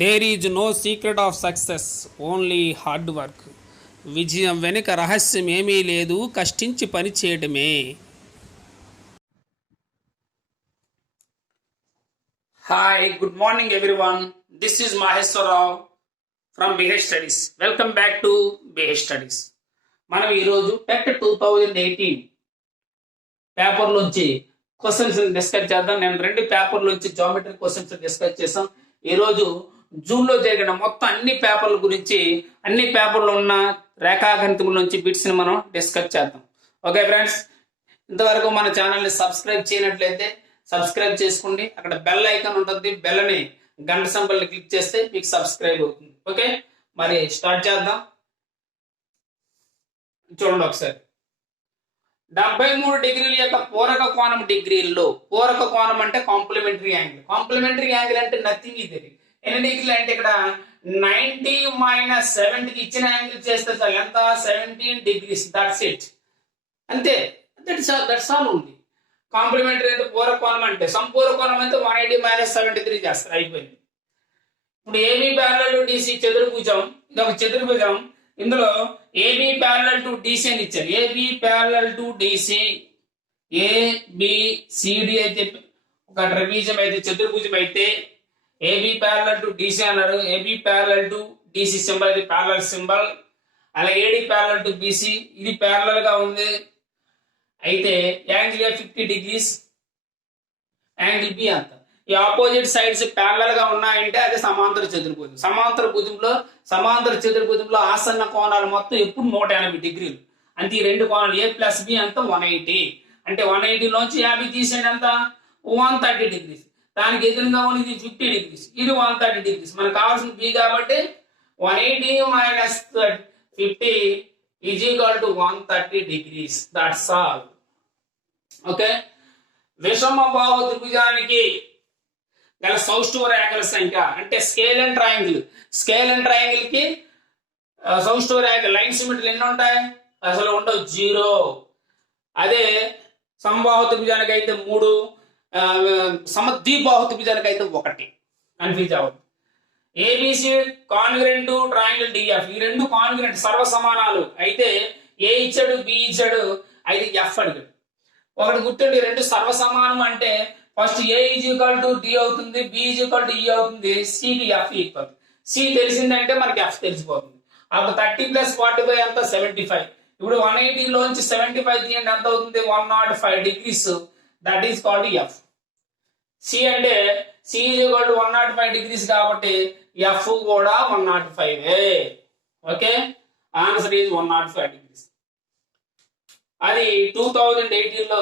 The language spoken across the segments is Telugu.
There is no secret of success, only hard work. విజయం వెనుక రహస్యం ఏమీ లేదు, కష్టించి పని చేయడమే. Hi, good morning everyone. This is Maheswararao from BH studies. Welcome back to BH studies. మనం ఈరోజు టెట్ 2018 పేపర్లోంచి క్వశ్చన్స్ డిస్కస్ చేద్దాం. నేను 2 పేపర్లోంచి జామెట్రీ క్వశ్చన్స్ డిస్కస్ చేసాం. ఈరోజు జూన్లో జరిగిన మొత్తం అన్ని పేపర్ల గురించి, అన్ని పేపర్లో ఉన్న రేఖాగణితం నుంచి బిట్స్ని మనం డిస్కస్ చేద్దాం. ఓకే ఫ్రెండ్స్, ఇంతవరకు మన ఛానల్ని సబ్స్క్రైబ్ చేయనట్లయితే సబ్స్క్రైబ్ చేసుకోండి. అక్కడ బెల్ ఐకాన్ ఉంటుంది, బెల్ని గంట సింబల్ని క్లిక్ చేస్తే మీకు సబ్స్క్రైబ్ అవుతుంది. ఓకే, మరి స్టార్ట్ చేద్దాం. చూడండి ఒకసారి. 73 డిగ్రీల యొక్క పూరక కోణం డిగ్రీల్లో, పూరక కోణం అంటే కాంప్లిమెంటరీ యాంగిల్. కాంప్లిమెంటరీ యాంగిల్ అంటే నథింగ్, ఇది ఎన్ని డిగ్రీలు అంటే ఇక్కడ 90 - 70 ఇచ్చిన యాంగిల్ చేస్తే సార్ ఎంత, 17 degrees. దట్స్ ఇట్, అంతే. దట్స్ ఆల్ ఉంది. కాంప్లిమెంటరీ అంటే పూరక కోణం అంటే, సంపూర్ణ కోణం అంటే 180 - 73 చేస్తారు, అయిపోయింది. ఇప్పుడు ఏబీ ప్యారలల్ టు డిసి చతుర్భుజం, ఇది ఒక చతుర్భుజం. ఇందులో ఏబీ ప్యారలల్ టు డిసి అని ఇచ్చారు. AB parallel to DC, ABCD అయితే ఒక ట్రపీజియం అయితే, చతుర్భుజం అయితే ఏబీ ప్యారలల్ టు డిసి అన్నారు. AB parallel to DC symbol ఇది ప్యారలల్ సింబల్. అలా ఏడి ప్యారలల్ టు బిసి, ఇది ప్యారలల్ గా ఉంది. అయితే angle A 50 degrees, angle B అంత. ఈ ఆపోజిట్ సైడ్స్ ప్యారలల్ గా ఉన్నాయంటే అది సమాంతర చతుర్భుజం. సమాంతర చతుర్భుజంలో ఆసన్న కోణాలు మొత్తం ఎప్పుడు 180 degrees. అంటే ఈ 2 కోణాలు ఏ ప్లస్ బి అంత 180. అంటే 180 లోంచి 50 తీసేయండి ఎంత, 130 degrees. దానికి ఎదురుగా ఉన్నది 50 degrees, ఇది 130 degrees. మనకు కావాల్సిన బి కాబట్టి 180 - 50 = 130 degrees. That's all. ఓకే, విషమ బాహు త్రిభుజానికి గల సౌష్ఠవ రేఖల సంఖ్య అంటే scale and triangle. Scale and triangle కి సౌష్ఠవ రేఖ లైన్ సిమెట్రీలు ఎన్ని ఉంటాయి, అసలు ఉండవు, 0. అదే సమబాహు త్రిభుజానికి అయితే 3, సమద్విబాహు త్రిభుజానికి అయితే 1. కన్ఫ్యూజ్ అవ్వదు. ఏబిసి కాన్గ్రెంట్ ట్రయాంగిల్ డిఎఫ్, ఈ 2 కాన్గ్రెంట్ సర్వసమానాలు అయితే ఏ ఇచ్చాడు, బి ఇచ్చాడు, అయితే ఎఫ్ అడిగాడు. ఒకటి గుర్తుండి, 2 సర్వసమానం అంటే ఫస్ట్ ఏ = డి అవుతుంది, బి = ఈ అవుతుంది, సికి ఎఫ్ ఈక్వల్. సి తెలిసిందంటే మనకి ఎఫ్ తెలిసిపోతుంది. అప్పుడు 30 + 45 ఎంత, 75. ఇప్పుడు 180 లోంచి 75 తీయండి, ఎంత అవుతుంది, 105 degrees. That is called F. C అంటే సి = 105 degrees కాబట్టి ఎఫ్ కూడా 105. Okay, answer is 105 degrees. అది 2018లో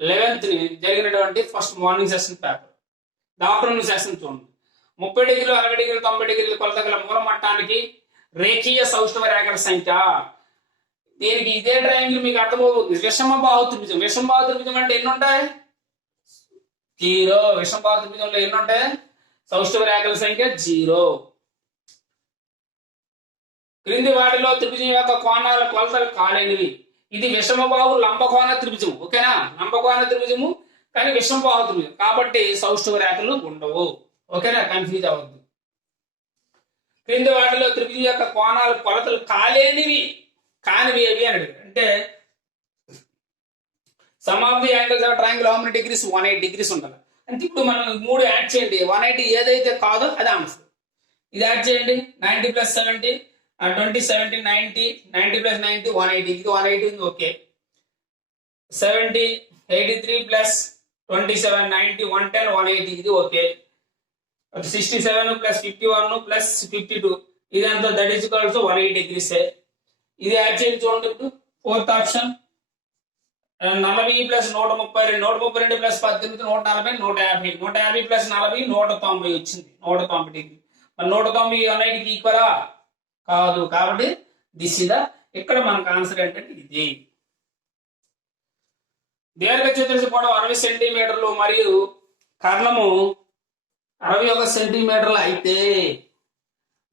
11th జరిగినటువంటి first morning session paper. Afternoon session చూడండి. 30 డిగ్రీలు, 60 డిగ్రీలు, 90 డిగ్రీలు కొలత గల మూల మట్టానికి రేఖీయ సౌష్ఠవ రేఖల సంఖ్య. దీనికి ఇదే ట్రయాంగిల్ మీకు అర్థమవుతుంది. విషమ బాహు త్రిభుజం. విషమ బాహు త్రిభుజం అంటే ఎన్ని ఉంటాయి, 0. విషమ బాహు త్రిభుజంలో ఎన్ని ఉంటాయి, సౌష్ఠవ రేఖల సంఖ్య 0. క్రింది వాటిలో త్రిభుజం యొక్క కోణాల కొలతలు కాలేనివి. ఇది విషమబాహు లంబకోణ త్రిభుజం. ఓకేనా, లంబకోణ త్రిభుజము కానీ విషమబాహు త్రిభుజం కాబట్టి సౌష్ఠవ రేఖలు ఉండవు. ఓకేనా, కన్ఫ్యూజ్ అవ్వద్దు. క్రింది వాటిలో త్రిభుజం యొక్క కోణాల కొలతలు కాలేనివి, కానివి ఏవి అని అడిగారు. అంటే sum of the angles of triangle how many degrees, 180 degrees ఉండాలి. అంటే ఇప్పుడు మనం 3 యాడ్ చేయండి, 180 ఏదైతే కాదో అది ఆన్సర్. ఇది యాడ్ చేయండి, 90 + 70 20, 70, 90, 90 + 90 180. ఇది 180 ఓకే. 70, 83 + 27 90, 110, 180 ఇది ఓకే. 67 + 51 + 52 ఇదంతా that is equal to 180 degrees. ఇది యాడ్ చేయండి. చూడండి ఇప్పుడు 4th ఆప్షన్ 40 + 132, 132 + 18 140, 150, 150 + 40 190 వచ్చింది, 190 డిగ్రీ. మరి 190 180కి ఈక్వలా కాదు, కాబట్టి దిస్ ఇస్ ద, ఇక్కడ మనకు ఆన్సర్ ఏంటంటే ఇది. దీర్ఘ చతురస్ర పొడవు 60 సెంటీమీటర్లు మరియు కర్ణము 61 సెంటీమీటర్లు అయితే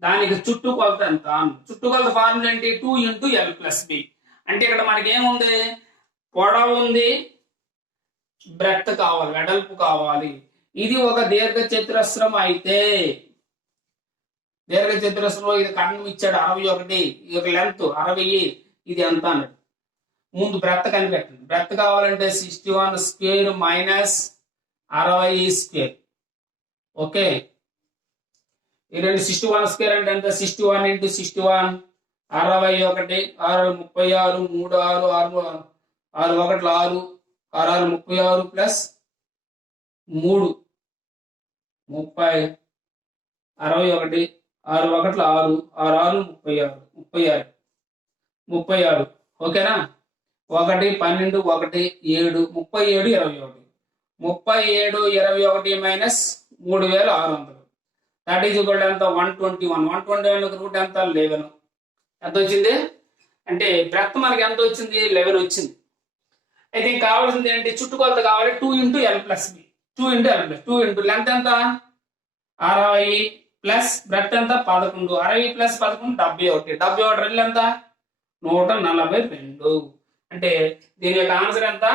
దానికి చుట్టుకొలత ఎంత. చుట్టుకొలత ఫార్ములా ఏంటి, 2 × L + B. అంటే ఇక్కడ మనకి ఏముంది, పొడవు ఉంది, బ్రెడ్త్ కావాలి, వెడల్పు కావాలి. ఇది ఒక దీర్ఘ చతురస్రం అయితే దీర్ఘ చతురస్రంలో ఇది కన్నం ఇచ్చాడు 61, ఈ యొక్క లెంత్ 60, ఇది ఎంత అన్నాడు. ముందు బ్రెత్ కనిపెట్టండి. బ్రెత్ కావాలంటే 61 స్క్వేర్ మైనస్ 60 స్క్వేర్. ఓకే, ఈ రెండు 61 స్క్వేర్ అంటే ఎంత? 61 ఇంటూ 61 61, 6 36, 3 6 6 6 1 6 6 36 ప్లస్ 3 30 61 6 1 6 6 36 36. ఓకేనా? 1 12 1 7 37 21 37 21 మైనస్ 3600. దట్ ఈజ్ ఈక్వల్ ఎంత? 121. 121 రూట్ ఎంత? 11. ఎంత వచ్చింది అంటే బ్రెత్ మనకి ఎంత వచ్చింది? 11 వచ్చింది. అయితే కావాల్సింది ఏంటి? చుట్టుకొలత కావాలి. 2 into L plus B. 2 into L plus 2 into length ఎంత? 60 ప్లస్ బ్రెత్ ఎంత? 11. 60 ప్లస్ 11 71. 71 రెళ్ళు ఎంత? 142. అంటే దీని యొక్క ఆన్సర్ ఎంత?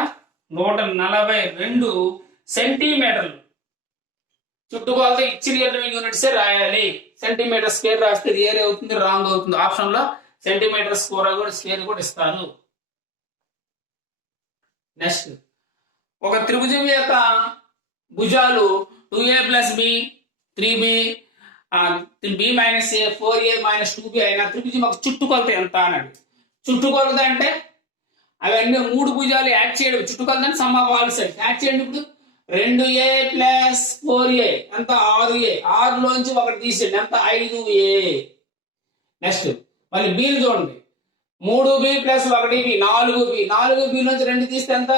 142 సెంటీమీటర్లు. చుట్టుకొలత ఇచ్చిన యూనిట్స్ రాయాలి. సెంటీమీటర్ స్క్వేర్ రాస్తే ఇది ఏరియా అవుతుంది, రాంగ్ అవుతుంది. ఆప్షన్ లో సెంటీమీటర్ స్క్వేర్ కూడా ఇస్తారు. నెక్స్ట్, ఒక త్రిభుజం యొక్క భుజాలు 2a plus B 3b b minus A 4a minus 2b అయినా త్రిభుజం ఒక చుట్టుకొలత ఎంత అన్నాడు. చుట్టుకొలత అంటే అవన్నీ 3 భుజాలు యాడ్ చేయడం. చుట్టుకొలత అంటే sum of all sides add చేయండి. ఇప్పుడు 2a ప్లస్ 4a ఎంత? 6a. 6లోంచి 1 తీసేయండి ఎంత? 5a. నెక్స్ట్ మళ్ళీ బీలు చూడండి. 3b plus 1b 4b. 4b నుంచి 2 తీస్తే ఎంత?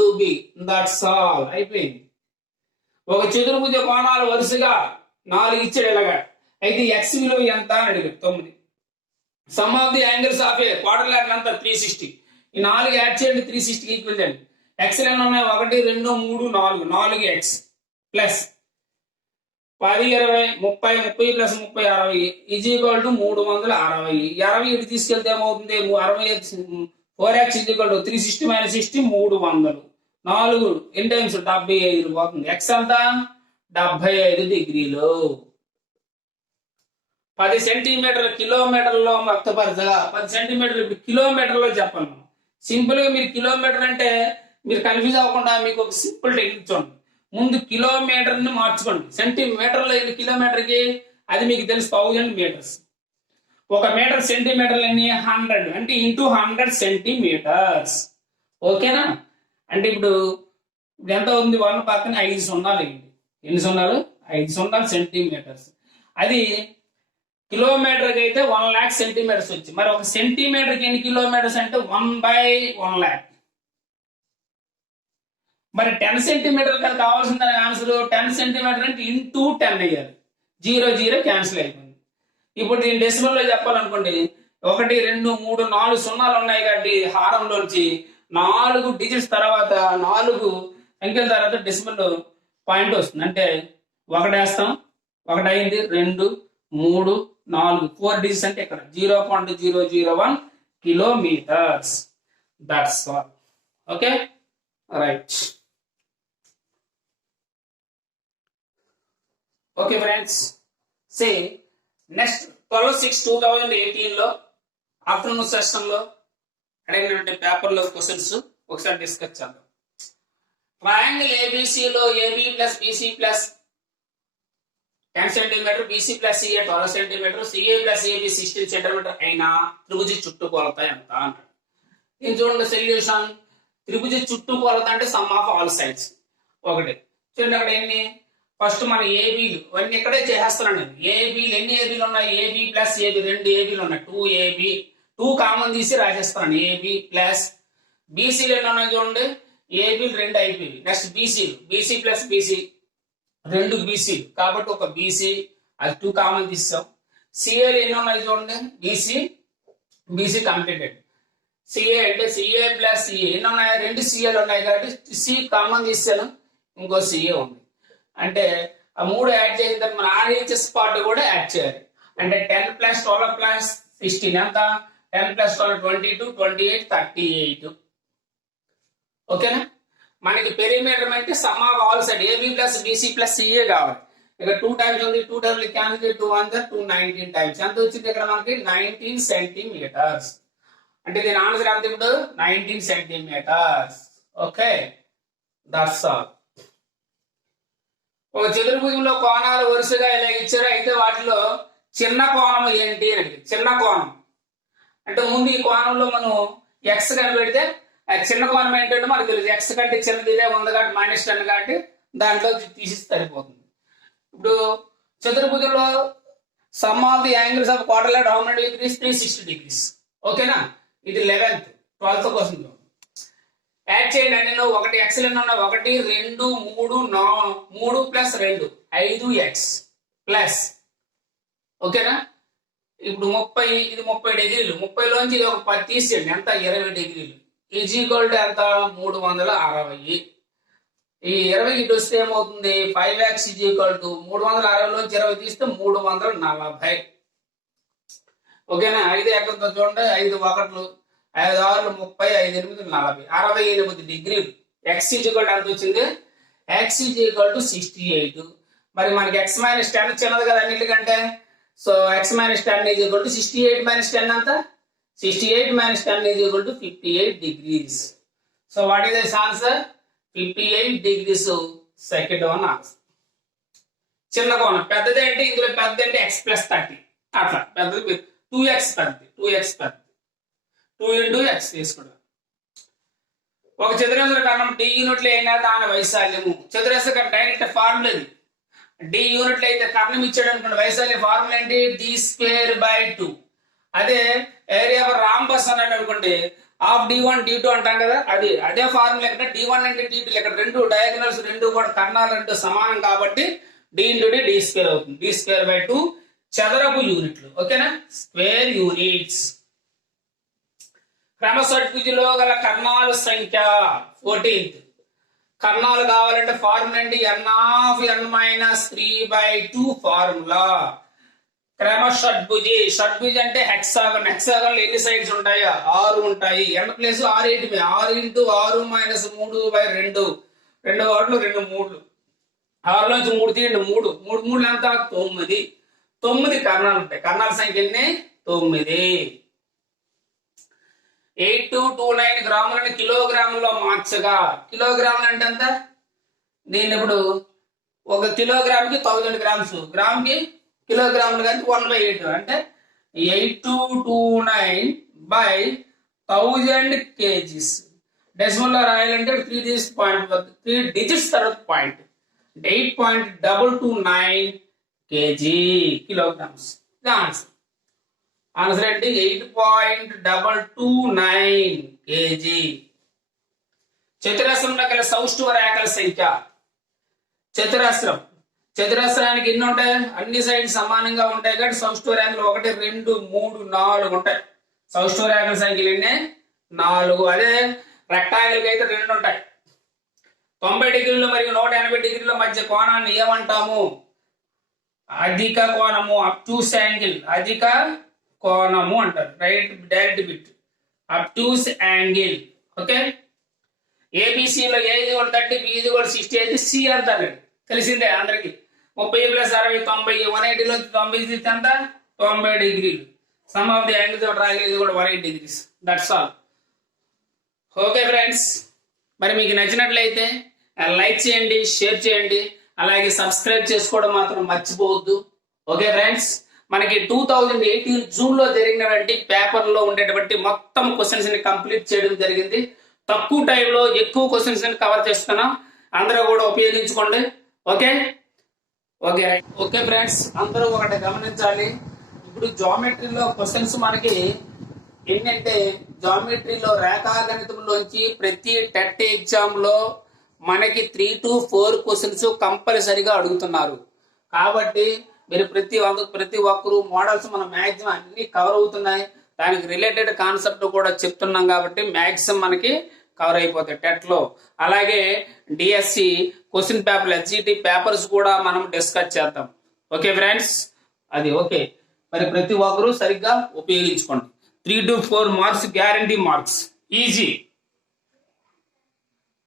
2b. దట్స్ ఆల్, అయిపోయింది. ఒక చతుర్భుజ కోణాలు వరుసగా 4 ఇచ్చాడు ఇలాగా. అయితే x విలువ ఎంత అని అడిగాడు. 9. Some of the angles of a quadrilateral ఎంత? 360. ఈ 4 యాడ్ చేయండి, 360 ఈక్వల్ చేయండి. x ఎన్ని ఉన్నాయి? 1 2 3 4 4x plus 10 20 30 30 plus 30 60 is equal to 360. 60 ఇటు తీసుకెళ్తే ఏమవుతుంది? 60 4x is equal to 360 minus 60 300. 4 ఎన్ని టైమ్స్? 75 పోతుంది. x ఎంత? 75 డిగ్రీలు. 10 సెంటీమీటర్ కిలోమీటర్లో వ్యక్తపరచగా 10 సెంటీమీటర్ కిలోమీటర్లో చెప్పాలి. సింపుల్ గా మీరు కిలోమీటర్ అంటే మీరు కన్ఫ్యూజ్ అవ్వకుండా మీకు ఒక సింపుల్ టెక్నిక్ చూడండి. ముందు కిలోమీటర్ ని మార్చుకోండి. సెంటీమీటర్లో కిలోమీటర్కి అది మీకు తెలుసు 1000 మీటర్స్. 1 మీటర్ సెంటీమీటర్లు ఎన్ని? 100 అంటే ఇంటూ 100 సెంటీమీటర్స్. ఓకేనా? అంటే ఇప్పుడు ఎంత ఉంది? 1 పక్కన 5 సున్నాలు వేయండి. ఎన్ని సున్నాలు? 5 సున్నాలు సెంటీమీటర్స్. అది కిలోమీటర్కి అయితే 1 lakh సెంటీమీటర్స్ వచ్చి, మరి ఒక సెంటీమీటర్కి ఎన్ని కిలోమీటర్స్ అంటే 1/1 lakh. మరి 10 సెంటీమీటర్ కదా కావాల్సిన ఆన్సర్. 10 సెంటీమీటర్ అంటే ఇంటూ 10 అయ్యాలి. 0 0 క్యాన్సిల్ అయిపోయింది. ఇప్పుడు దీని డెసిమల్ లో చెప్పాలనుకోండి, 1 2 3 4 సున్నాలు ఉన్నాయి కాబట్టి హారంలోంచి 4 డిజిట్స్ తర్వాత 4 సంఖ్యల తర్వాత డెసిమల్ పాయింట్ వస్తుంది. అంటే 1 వేస్తాం, 1 అయింది, 2 3 4 4 డిజిట్స్ అంటే ఇక్కడ 0.001 kilometres. That's all. Okay, right. Okay friends, say next 12/6/2018 లో ఆఫ్టర్నూన్ సెషన్ లో అడిగినటువంటి పేపర్ లో క్వశ్చన్స్ ఒకసారి డిస్కస్ చేద్దాం. ట్రయాంగిల్ ఏబిసి లో AB plus BC plus 10 centimetre, BC plus CA 12 centimetre, CA plus AB 16 centimetre అయినా త్రిభుజ చుట్టుకొలత ఎంత అన్నాడు. నేను చూడండి సొల్యూషన్. త్రిభుజ చుట్టుకొలత అంటే సమ్ ఆఫ్ ఆల్ సైడ్స్. ఒకటి చూడండి, అక్కడ ఎన్ని? ఫస్ట్ మన ఏబీలు అన్ని ఇక్కడే చేసేస్తున్నాను. ఏబీలు ఎన్ని ఏబీలు ఉన్నాయి? ఏబి ప్లస్ ఏబి 2 ఏబీలు ఉన్నాయి. 2ab 2 కామన్ తీసి రాసేస్తున్నాను. ఏబి ప్లస్ బీసీలు ఎన్ని ఉన్నాయి చూడండి. ఏబీలు 2 అయిపోయి. నెక్స్ట్ బీసీలు, బీసీ ప్లస్ బీసీ 2 బీసీ కాబట్టి ఒక బీసీ, అది 2 కామన్ తీసాం. సిఏలు ఎన్ని ఉన్నాయి చూడండి. BC completed. సిఏ అంటే సిఏ ప్లస్ సిఏ ఎన్ని ఉన్నాయి? 2 సిఏలు ఉన్నాయి కాబట్టి సి కామన్ తీసాను, ఇంకో సిఏ ఉంది. అంటే ఆ 3 యాడ్ చేసిన తర్వాత మన ఆర్హెచ్ఎస్ పార్ట్ కూడా యాడ్ చేయాలి. అంటే 10 + 12 + 16 ఎంత? 10 + 12 22 28 38. ఓకేనా? మనకి పెరిమీటర్ అంటే sum of all side AB plus BC plus CA కావాలి. ఇక 2 టైమ్స్ ఉంది, 2 టైమ్స్ క్యాన్సిల్, 2 1 219 టైమ్స్. ఎంత వచ్చింది ఇక్కడ మనకి 19 సెంటీమీటర్స్. అంటే దీని ఆన్సర్ ఎంత ఇప్పుడు 19 సెంటీమీటర్స్. Okay, that's all. ఒక చతుర్భుజంలో కోణాలు వరుసగా ఇలా ఇచ్చారు, అయితే వాటిలో చిన్న కోణం ఏంటి అని అడిగింది. చిన్న కోణం అంటే ముందు ఈ కోణంలో మనం ఎక్స్ కనిపెడితే చిన్న కోణం ఏంటంటే మనకు తెలుసు, ఎక్స్ కంటే చిన్నది ఇదే ఉంది కాబట్టి -10 కాబట్టి దాంట్లో తీసి సరిపోతుంది. ఇప్పుడు చతుర్భుజంలో sum of the angles of quadrilateral how many degrees 360 degrees. ఓకేనా, ఇది 11th 12th క్వశ్చన్. యాడ్ చేయండి అన్ని. ఒకటి ఎక్స్ ఎన్ని ఉన్నాయి, 1 2 3 3 ప్లస్ 2 5x ప్లస్. ఓకేనా, ఇప్పుడు 30, ఇది 30 డిగ్రీలు, 30లోంచి ఇది ఒక 10 తీసేయండి, ఎంత 20 డిగ్రీలు. ఈజ్ ఈక్వల్ టు ఎంత 360. ఈ 20 ఇటు వస్తే ఏమవుతుంది 5x ఈజ్ ఈక్వల్ టు 360లోంచి 20 తీస్తే 340. ఓకేనా, 5 ఎక్కడ చూడండి, 5 1 5 6 30 5 8 40 68 డిగ్రీలు. ఎక్స్ ఈజ్ ఈక్వల్ టు ఎంత వచ్చింది, ఎక్స్ ఈజ్ ఈక్వల్ టు 68. మరి మనకి x - 10 చిన్నది కదా అన్నిటికంటే, so x - 10 is equal to 68 - 10 అంత 68 - 10 is equal to 58 degrees. So what is this answer 58 degrees. Second one answer. చిన్న కోణం పెద్దది అంటే ఇందులో పెద్దది అంటే x + 30 అట్లా పెద్దది 2x పెద్దది 2x పెద్దది 2 × x తీసుకోవడం. ఒక చతురస్ర కర్ణం d యూనిట్లు అయినా దాని వైశాల్యము. చతురస్ర కర్ణం డైరెక్ట్ ఫార్ములా ఇది. d యూనిట్లు అయితే కర్ణం ఇచ్చాడు అనుకోండి, వైశాల్య ఫార్ములా ఏంటి d²/2. అదే ఏరియా ఆఫ్ రాంబస్ అన్నాడు అనుకోండి, ఆఫ్ d1 d2 అంటాం కదా, అదే ఫార్ములా. ఇక్కడ d1 అంటే d2 ఇక్కడ రెండు డయాగనల్స్ రెండు కూడా కర్ణాలు రెండు సమానం కాబట్టి d × d² అవుతుంది. d²/2 చదరపు యూనిట్లు. ఓకేనా, స్క్వేర్ యూనిట్స్. క్రమషడ్భుజిలో గల కర్ణాల సంఖ్య 14th. కర్ణాలు కావాలంటే ఫార్ములా ఏంటి n(n-3/2) ఫార్ములా. క్రమషడ్భుజి, షడ్భుజి అంటే హెక్సాగన్. హెక్సాగన్ లో ఎన్ని సైడ్స్ ఉంటాయో 6 ఉంటాయి. n ప్లస్ 6 ఏంటి 6 × 6 - 3/2. 2 వాటిలో 2 3లు, 6లోంచి 3 తీయండి 3 3 ఎంత 9. 9 కర్ణాలు ఉంటాయి. కర్ణాల సంఖ్య ఎన్ని 9. 8229 గ్రాములను కిలోగ్రాములో మార్చగా. కిలోగ్రాములు అంటే ఎంత, దీని ఇప్పుడు 1 కిలోగ్రామ్కి 1000 గ్రామ్స్, గ్రామ్కి కిలోగ్రాములు కానీ 1/8 అంటే 8229/1000 kgs. డెసిమల్ లో రాయాలంటే 3 డిజిట్స్ తర్వాత point 8.229 kg kilograms. Answer answer ఏంటి 8.229 kg. చతురస్రంలో గల సౌష్ఠవ రేఖల సంఖ్య. చతురస్రానికి ఎన్ని ఉంటాయి, అన్ని సైడ్స్ సమానంగా ఉంటాయి కాబట్టి సౌష్ఠవ రేఖలు 1 2 3 4 ఉంటాయి. సౌష్ఠవ రేఖల సంఖ్యలు ఎన్ని 4. అదే రెక్టాంగిల్ అయితే 2 ఉంటాయి. 90 డిగ్రీలు మరియు 180 డిగ్రీల మధ్య కోణాన్ని ఏమంటాము, అధిక కోణము, అబ్ట్యూస్ యాంగిల్. అధిక కోణము అంటారు, direct bit obtuse angle. Okay, ఏబిసిలో A = 30, B = 60 అయితే సి అంటారు. తెలిసిందే అందరికి. 30 + 60 90, 180లో 90 తీస్తే ఎంత 90 డిగ్రీలు. Some of the angles of triangle ఇది కూడా 180 degrees. That's all. Okay friends, మరి మీకు నచ్చినట్లయితే లైక్ చేయండి, షేర్ చేయండి, అలాగే సబ్స్క్రైబ్ చేసుకోవడం మాత్రం మర్చిపోవద్దు. ఓకే ఫ్రెండ్స్, మనకి 2018 జూన్ లో జరిగినటువంటి పేపర్ లో ఉండేటువంటి మొత్తం క్వశ్చన్స్ ని కంప్లీట్ చేయడం జరిగింది. తక్కువ టైంలో ఎక్కువ క్వశ్చన్స్ ని కవర్ చేస్తున్నాం, అందరూ కూడా ఉపయోగించుకోండి. ఓకే ఓకే ఓకే ఫ్రెండ్స్, అందరూ ఒకటి గమనించాలి. ఇప్పుడు జామెట్రీలో క్వశ్చన్స్ మనకి ఏంటంటే, జామెట్రీలో రేఖాగణితంలోంచి ప్రతి టెట్ ఎగ్జామ్ లో మనకి 3 to 4 క్వశ్చన్స్ కంపల్సరీగా అడుగుతున్నారు. కాబట్టి మీరు ప్రతి ఒక్కరు మోడల్స్ మన మ్యాక్సిమం అన్ని కవర్ అవుతున్నాయి. దానికి రిలేటెడ్ కాన్సెప్ట్ కూడా చెప్తున్నాం కాబట్టి మ్యాక్సిమం మనకి కవర్ అయిపోతాయి టెట్ లో. అలాగే DSC question paper, HGT papers కూడా మనం డిస్కస్ చేద్దాం. ఓకే ఫ్రెండ్స్, అది ఓకే. మరి ప్రతి ఒక్కరు సరిగ్గా ఉపయోగించుకోండి. 3 to 4 marks guarantee marks, easy.